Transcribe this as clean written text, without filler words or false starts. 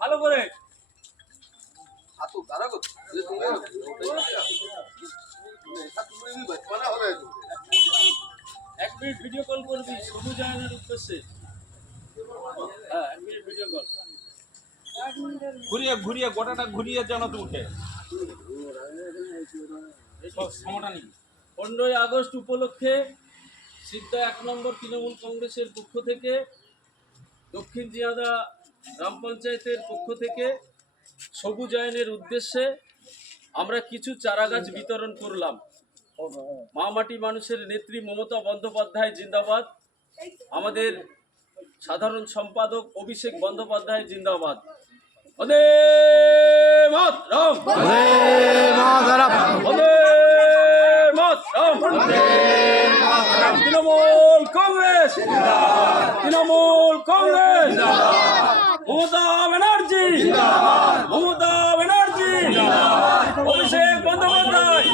ভালো করে এক মিনিট ভিডিও কল করবি সবুজ আয়নের উদ্দেশ্যে। হ্যাঁ 1 মিনিট ভিডিও কল ঘুরিয়ে ঘুরিয়ে গোটাটা ঘুরিয়ে যেন তো উঠে সময়টা নিবি। 15ই আগস্ট উপলক্ষে সিদ্ধা 1 নম্বর তৃণমূল কংগ্রেসের পক্ষ থেকে, দক্ষিণ জিয়াদা গ্রাম পঞ্চায়েতের পক্ষ থেকে সবুজ আয়নের উদ্দেশ্যে আমরা কিছু চারাগাছ বিতরণ করলাম। মা মাটি মানুষের নেত্রী মমতা বন্দ্যোপাধ্যায় জিন্দাবাদ, আমাদের সাধারণ সম্পাদক অভিষেক বন্দ্যোপাধ্যায় জিন্দাবাদ। বন্দে মাতরম, বন্দে মাতরম, তৃণমূল কংগ্রেস, তৃণমূল কংগ্রেস, মমতা ব্যানার্জি, মমতা ব্যানার্জি, অভিষেক বন্দ্যোপাধ্যায়।